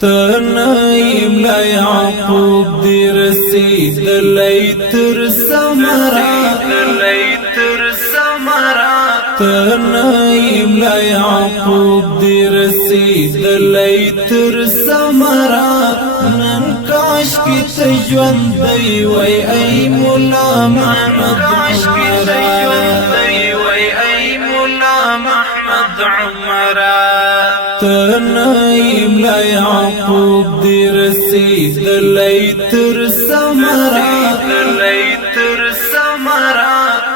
تنایم لا یعقوب دی رسیدلی تر سمرا تنایم لا یعقوب دی رسیدلی تر سمرا نن کاش کی تجوندی وی ای مولا محمد عمرا تنایم لا یعقوب دی رسیدلی تر سمرا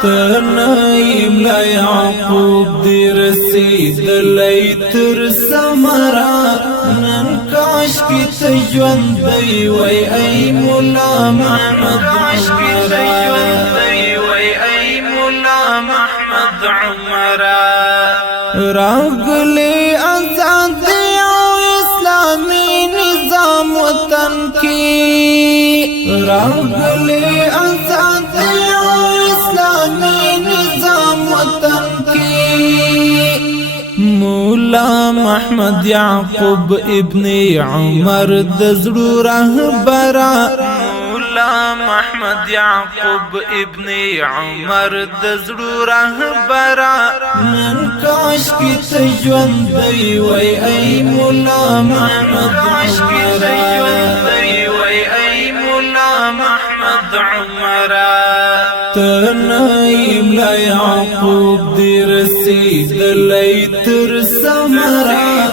تنایم لا یعقوب دی رسیدلی تر سمرا نن کاش کی تجوندی وی ای مولا محمد عمرا راغلی آزادی او اسلامی نظام وطن کی راغلی آزادی او اسلامی نظام وطن کی مولا محمد یعقوب ابن عمر دزړو رهبرا محمد یعقوب ابن عمر دزړو رهبرا نن کاش کی تجوندی وی ای مولا محمد عمرا تنایم لا یعقوب دی رسیدلی تر سمرا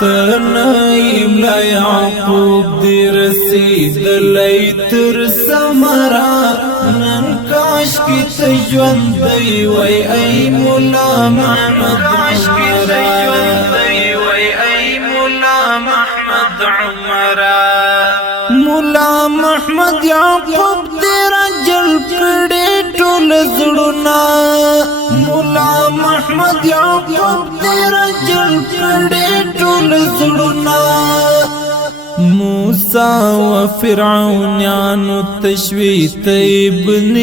تنایم لا یعقوب دی رسیدلی تر سمرا نن کاش کی تجوندی وی ای مولا محمد عمرا مولا محمد یعقوب تیرا جل کړي ټول زړونه مولا محمد یعقوب تیرا جل کړي ټول زړونه موسی و فرعونانو تشویت ابن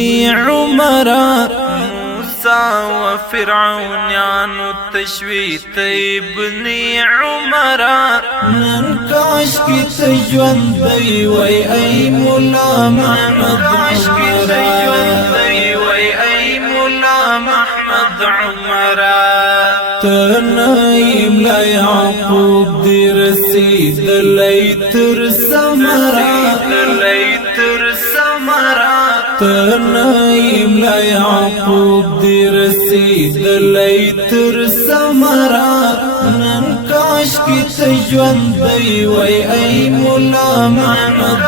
عمرا فرعونانو تشویت ابن عمرا نن کاش کی تجوندی وی ای مولا محمد عمرا تنایم لا یعقوب دی رسیدلی تر سمرا تنایم لا یعقوب دی رسیدلی تر سمرا نن کاش کی تجوندی وی ای مولا محمد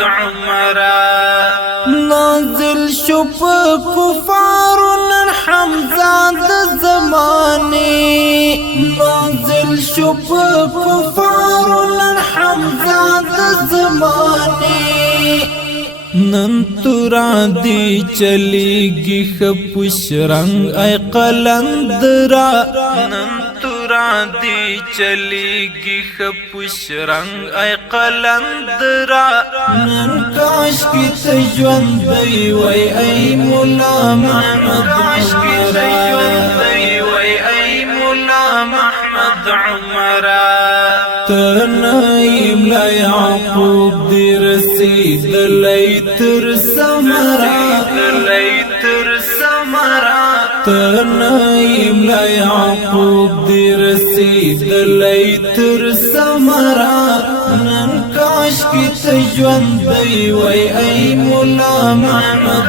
عمرا نازل شو په کفارو نن حمزه د زمانه نازل شو په کفارو نن حمزه د زمانه نن تورا دی چلیگی خپوش رنگ ای قلندرا نن تورا دی چلیگی خپوش رنگ ای قلندرا نن کاش کی تجوندی وی ای مولا محمد عمرا تنایم لا یعقوب دی رسیدلی تر سمرا تنایم لا یعقوب دی رسیدلی تر سمرا نن کاش کی تجوندی وی ای مولا محمد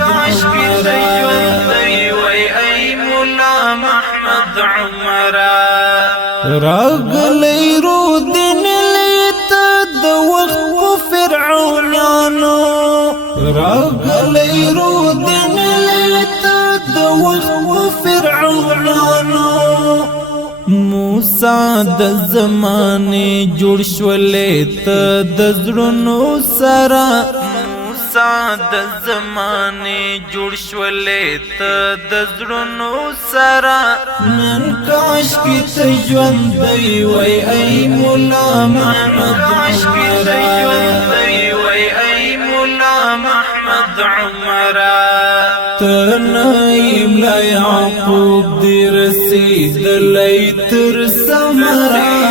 عمرا راغلی رو دین لیت د وخت فرعونانو راغلی رو دین لیت د وخت فرعونانو موسی د زمانه جوړ شولې ته د زړونو سره د زمانه جوړ شولې ته د زړونو سره نن کاش کی تجوندی وی ای مولا محمد عمرا تنایم ملا یعقوب دی رسیدلی تر ثمرا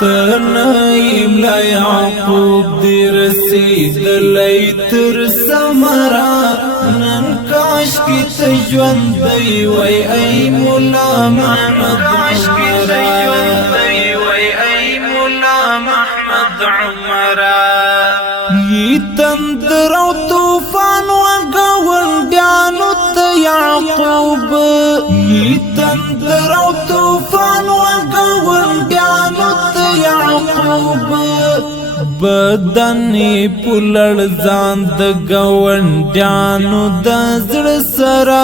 تنائی ملا یعقوب دی رسیدلی تر ثمرا نن کاش کی تجوندی وی ای مولا محمد عمرا ی تندر او طوفان و گاونډیانو ته یعقوب ی تندر او طوفان و گاونډیانو ته یعقوب بدنی پلړ ځان د گاونډیانو د زړه سره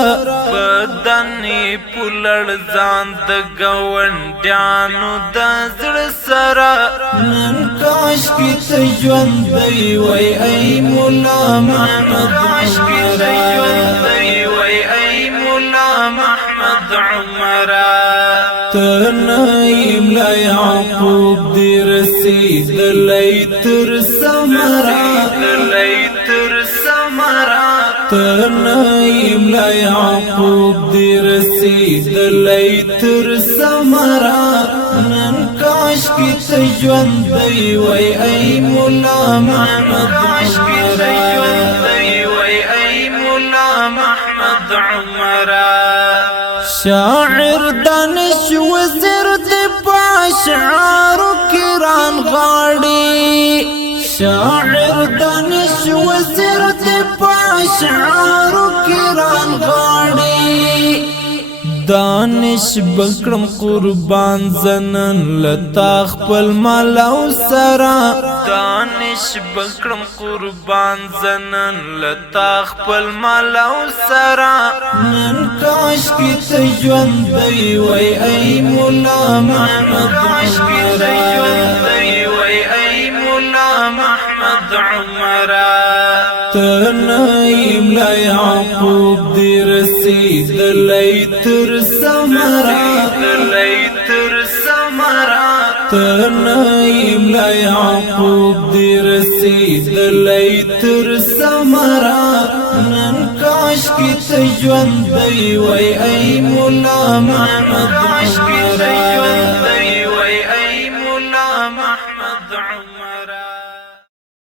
بدنی پلړ ځان د گاونډیانو د زړه سره نن کاش کی ته ژوندی وای ای مولا محمد عمرا تنائی ملا یعقوب دی رسیدلی تر ثمرا تنائی ملا یعقوب دی رسیدلی تر ثمرا نن کاش کی تجوندی وی ای مولا محمد عمرا شاعر دانش وزیر دی پاشعارو کران غاڑی شاعر دانش وزیر دی پاشعارو کران غاڑی دانش بکرم قربان زنن لتا خپل مال او سرا دانش بکرم قربان زنن لتا خپل مال او سرا نن کاش کی تجوندی وی ای مولا محمد عمرا تنائی ملا یعقوب دی رسیدلی تر ثمرا تنائی ملا یعقوب دی رسیدلی تر ثمرا نن کاش کی تجوندی وی ای مولا محمد عمرا